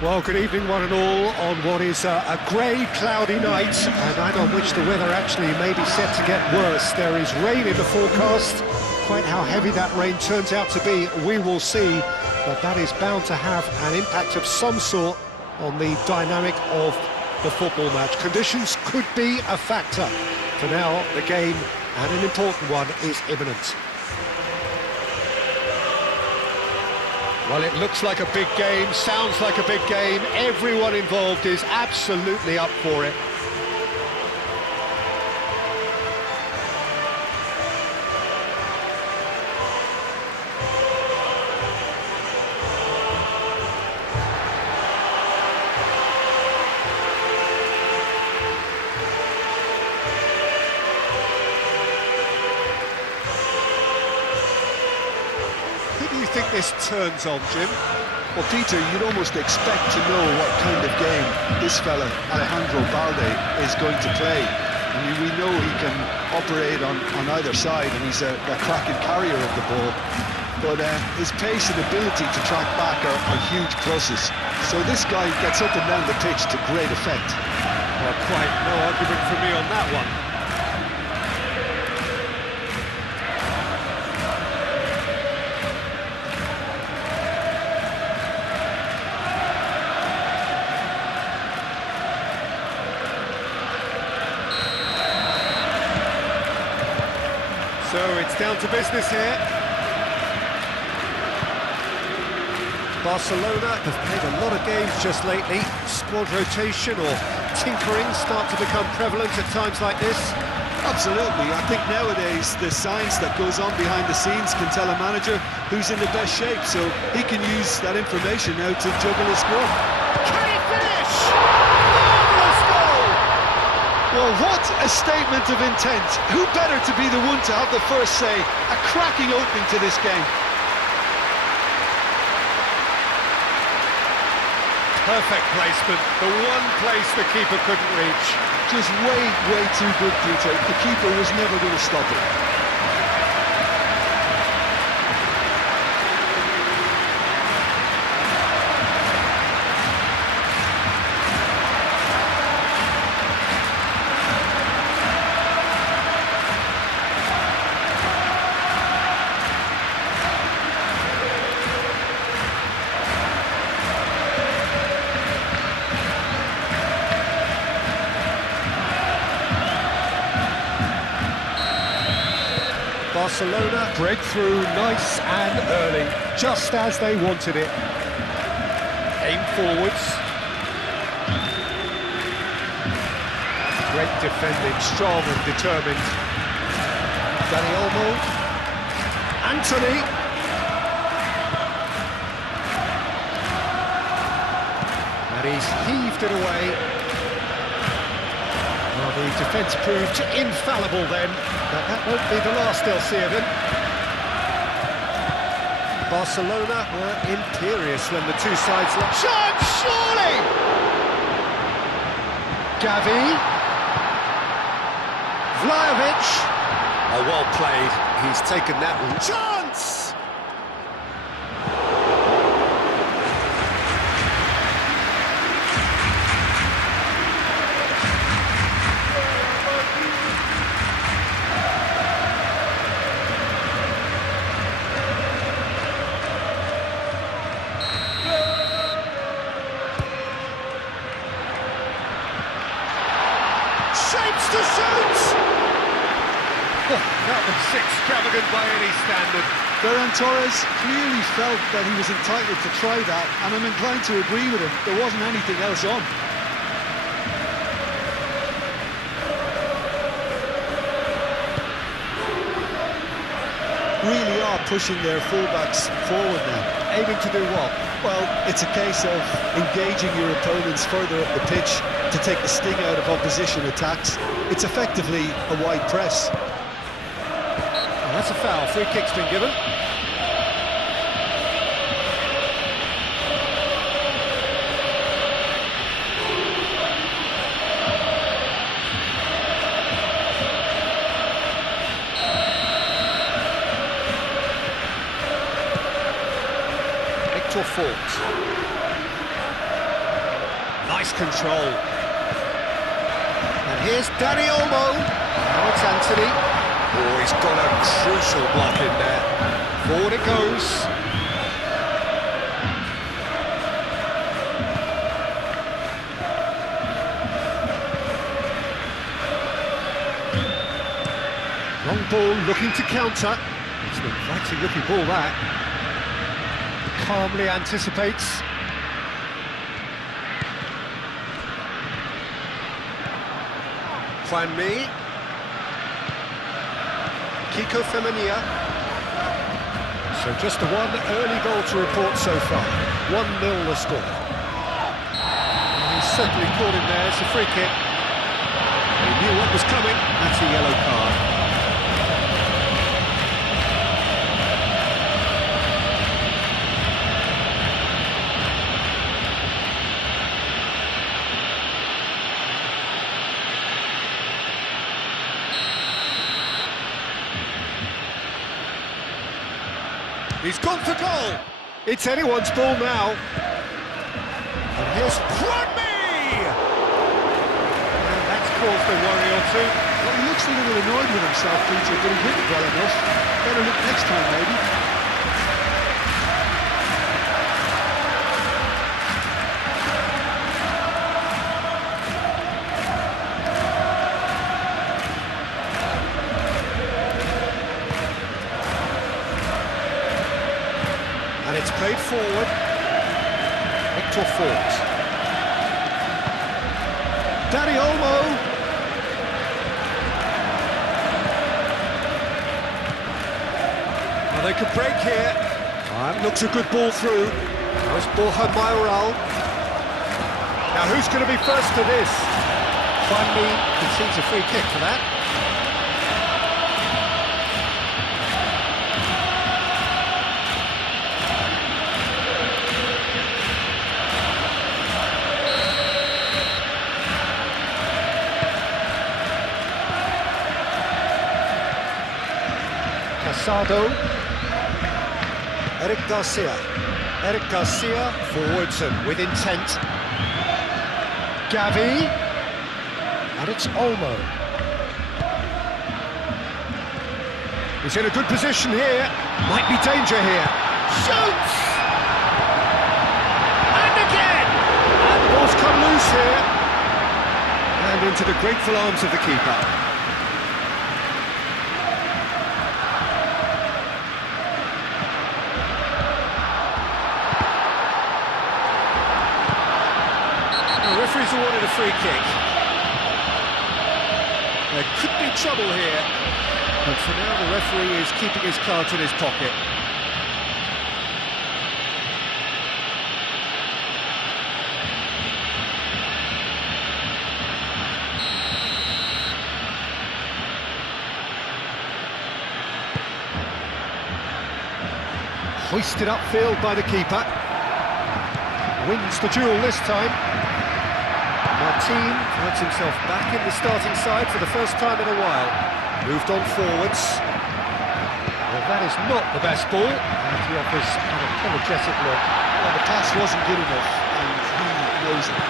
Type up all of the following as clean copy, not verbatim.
Well, good evening one and all on what is a grey, cloudy night, a night on which the weather actually may be set to get worse. There is rain in the forecast. Quite how heavy that rain turns out to be, we will see, but that is bound to have an impact of some sort on the dynamic of the football match. Conditions could be a factor. For now, the game, and an important one, is imminent. Well, it looks like a big game, sounds like a big game. Everyone involved is absolutely up for it. Who do you think this turns on, Jim? Well, Peter, you'd almost expect to know what kind of game this fella, Alejandro Balde, is going to play. I mean, we know he can operate on either side, and he's a cracking carrier of the ball. But his pace and ability to track back are huge pluses. So this guy gets up and down the pitch to great effect. Well, quite no argument from me on that one. So it's down to business here. Barcelona have played a lot of games just lately. Squad rotation or tinkering start to become prevalent at times like this. Absolutely. I think nowadays the science that goes on behind the scenes can tell a manager who's in the best shape, so he can use that information now to juggle his squad. Can he finish? Marvellous goal! Well, what a statement of intent. Who better to be the one to have the first say? A cracking opening to this game. Perfect placement, the one place the keeper couldn't reach. Just way too good, Peter. The keeper was never going to stop it. Barcelona breakthrough nice and early, just as they wanted it. Aim forwards. Great defending, strong and determined. Dani Olmo. Anthony. And he's heaved it away. Well, the defence proved infallible then, but that won't be the last they'll see of him. Barcelona were imperious when the two sides lost. Chance, surely! Gavi. Vlahovic. Oh, well played. He's taken that one. Chance! Shapes to shoot! Oh, that was extravagant by any standard. Ferran Torres clearly felt that he was entitled to try that, and I'm inclined to agree with him. There wasn't anything else on. Really are pushing their fullbacks forward now. Aiming to do what? Well, it's a case of engaging your opponents further up the pitch to take the sting out of opposition attacks. It's effectively a wide press. Oh, that's a foul. Free kick's been given. Fault. Nice control. And here's Dani Olmo. Now it's Anthony. Oh, he's got a crucial block in there. Forward it goes. Long ball looking to counter. It's an inviting looking ball that. Calmly anticipates. Juan Mi. Kiko Femenia. So just the one early goal to report so far. 1-0 the score. And he's certainly caught him there. It's a free kick. He knew what was coming. That's a yellow card. He's gone for goal. It's anyone's ball now. And here's Juan Mi! And that's caused a worry or two. Well, he looks a little annoyed with himself, Peter, but he hit it well enough. Better look next time, maybe. And it's played forward. Victor Fort. Dani Olmo. Well, they could break here. That looks a good ball through. That was Borja Mayoral. Now who's going to be first to this? Juan Mi concedes a free kick for that. Casado, Eric Garcia forwards and with intent. Gavi, and it's Olmo. He's in a good position here, might be danger here. Shoots! And again! And the ball's come loose here. And into the grateful arms of the keeper. The referee's awarded a free kick. There could be trouble here, but for now the referee is keeping his cards in his pocket. Hoisted upfield by the keeper. Wins the duel this time. Martin finds himself back in the starting side for the first time in a while. Moved on forwards. Well, that is not the best ball, and he offers an apologetic look. Well, the pass wasn't good enough, and he knows it.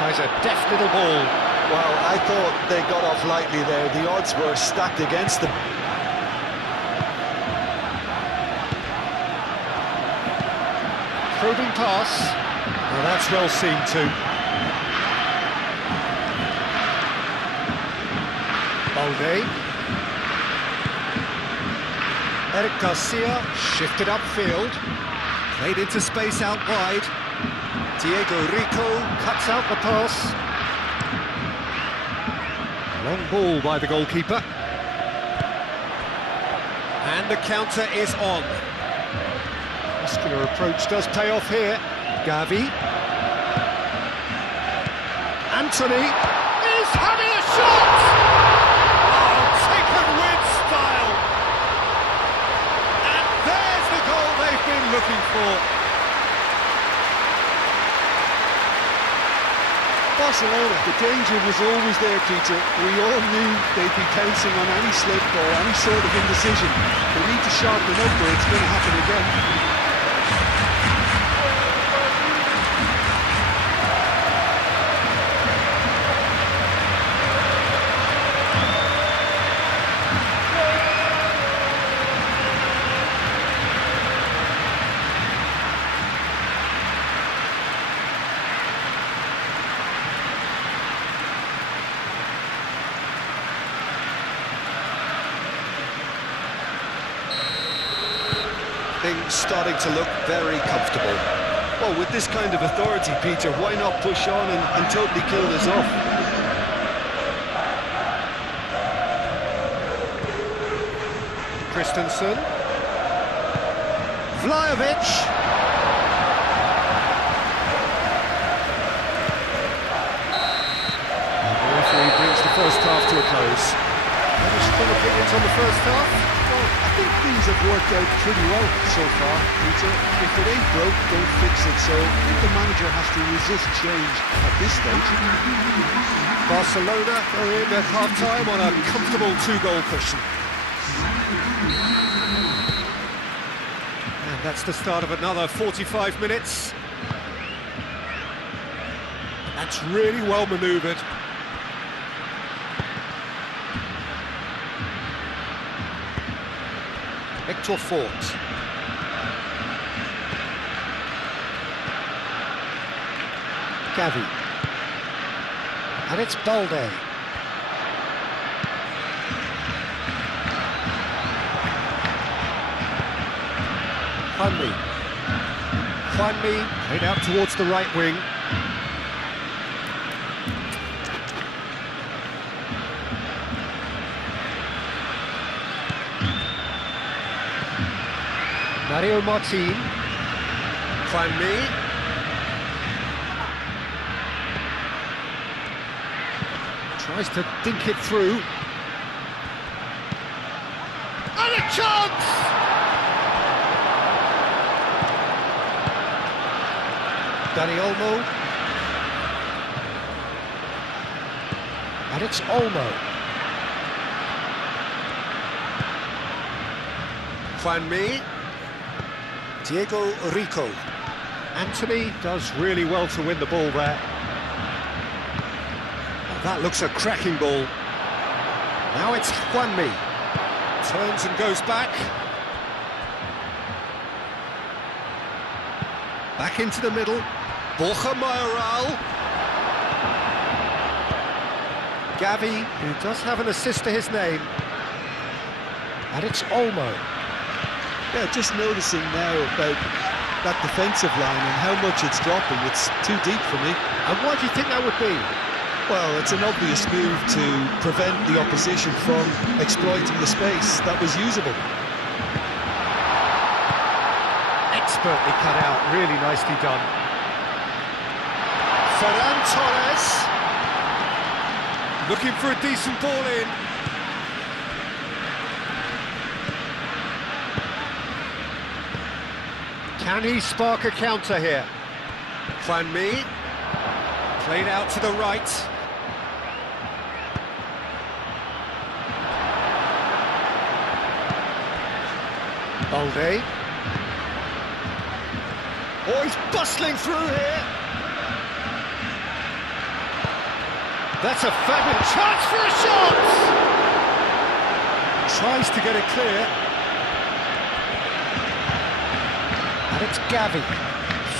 Tries a deft little ball. Well, I thought they got off lightly there. The odds were stacked against them. Probing pass. Well, that's well seen too. Balde. Eric Garcia shifted upfield. Played into space out wide. Diego Rico cuts out the pass. Long ball by the goalkeeper. And the counter is on. Muscular approach does pay off here. Gavi. Anthony is having a shot! Oh, taken with style! And there's the goal they've been looking for. Barcelona, the danger was always there, Peter. We all knew they'd be pouncing on any slip or any sort of indecision. They need to sharpen up or it's going to happen again. starting to look very comfortable. Well, with this kind of authority, Peter, why not push on and totally kill this off? Christensen. Vlahovic. And the referee brings the first half to a close. Any strong opinions on the first half? Well, I think things have worked out pretty well so far, Peter. If it ain't broke, don't fix it. So I think the manager has to resist change at this stage. Barcelona are in at half-time on a comfortable two-goal cushion. And that's the start of another 45 minutes. That's really well manoeuvred. Hector Fort. Gavi. And it's Balde. Hansi played out towards the right wing. Mario Martin. Hansi. Tries to dink it through. And a chance! Dani Olmo. And it's Olmo. Hansi. Diego Rico. Anthony does really well to win the ball there. Oh, that looks a cracking ball. Now it's Hansi. Turns and goes back. Back into the middle. Borja Mayoral. Gavi, who does have an assist to his name. And it's Olmo. Yeah, just noticing now about that defensive line and how much it's dropping. It's too deep for me. And why do you think that would be? Well, it's an obvious move to prevent the opposition from exploiting the space that was usable. Expertly cut out, really nicely done. Ferran Torres. Looking for a decent ball in. Can he spark a counter here? Hansi. Played out to the right. Balde. Oh, he's bustling through here. That's a fabulous chance for a shot! Tries to get it clear. And it's Gavi.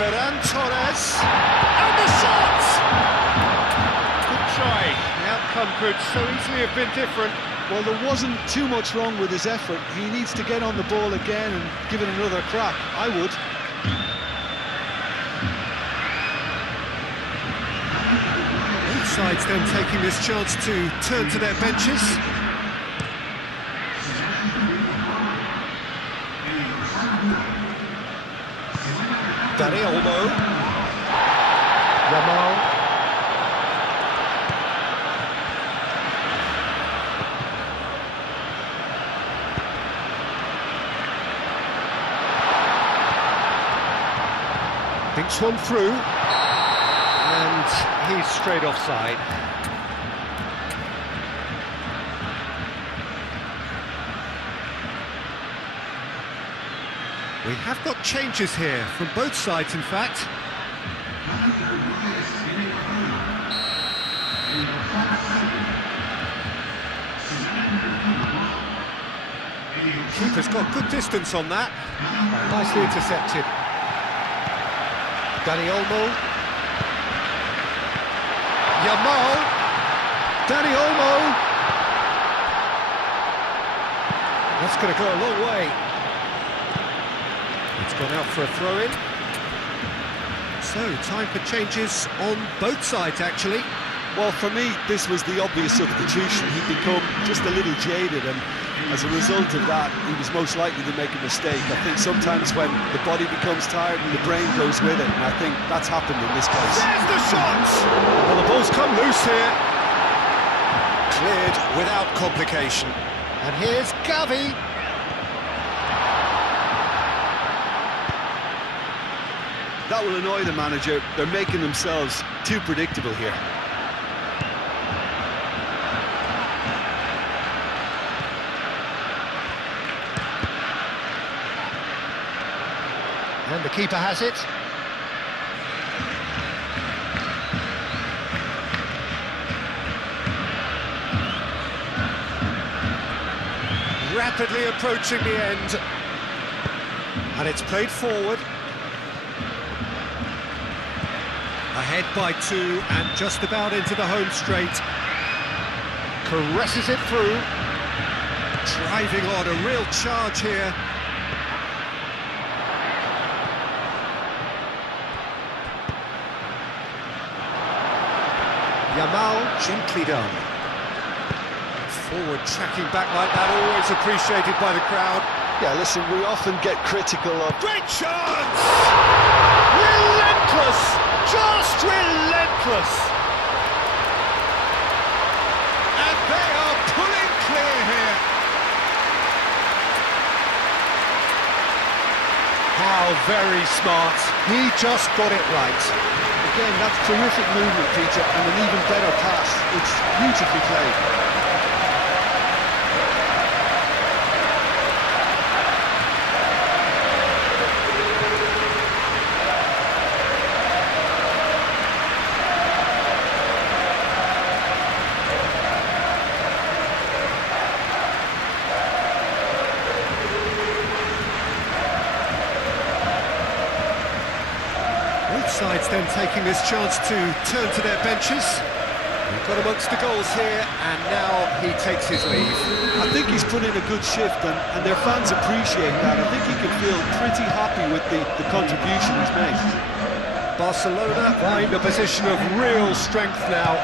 Ferran Torres. And the shot! Good try. The outcome could so easily have been different. Well, there wasn't too much wrong with his effort. He needs to get on the ball again and give it another crack. I would. Both sides then taking this chance to turn to their benches. Dani Olmo. Yamal. Thinks one through. And he's straight offside. We have got changes here from both sides, in fact. Keeper's got good distance on that. Nicely intercepted. Dani Olmo. Yamal. Dani Olmo. That's going to go a long way. It's gone out for a throw-in. So, time for changes on both sides, actually. Well, for me, this was the obvious substitution. He'd become just a little jaded, and as a result of that, he was most likely to make a mistake. I think sometimes when the body becomes tired and the brain goes with it, and I think that's happened in this case. There's the shot! Well, the ball's come loose here. Cleared without complication. And here's Gavi. That will annoy the manager. They're making themselves too predictable here. And the keeper has it. Rapidly approaching the end. And it's played forward. Ahead by 2 and just about into the home straight. Caresses it through. Driving on, a real charge here. Yamal, gently done. Forward tracking back like that, always appreciated by the crowd. Yeah, listen, we often get critical of... Great chance! Relentless! Just relentless! And they are pulling clear here. How very smart. He just got it right. Again, that's terrific movement, Peter, and an even better pass. It's beautifully played. Both sides then taking this chance to turn to their benches. We've got amongst the goals here, and now he takes his leave. I think he's put in a good shift, and their fans appreciate that. I think he can feel pretty happy with the contribution he's made. Barcelona find a position of real strength now.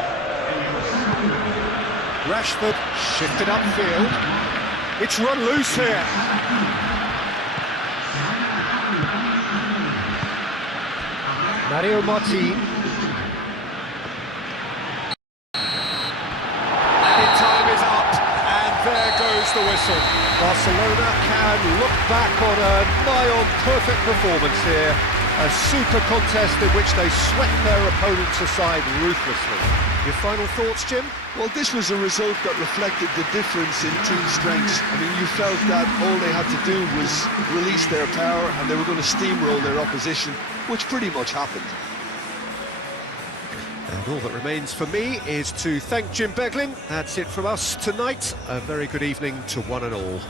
Rashford shifted upfield. It's run loose here. Mario Martin. Added time is up, and there goes the whistle. Barcelona can look back on a nigh-on perfect performance here. A super contest in which they swept their opponents aside ruthlessly. Your final thoughts, Jim? Well, this was a result that reflected the difference in team strengths. I mean, you felt that all they had to do was release their power and they were going to steamroll their opposition, which pretty much happened. And all that remains for me is to thank Jim Beglin. That's it from us tonight. A very good evening to one and all.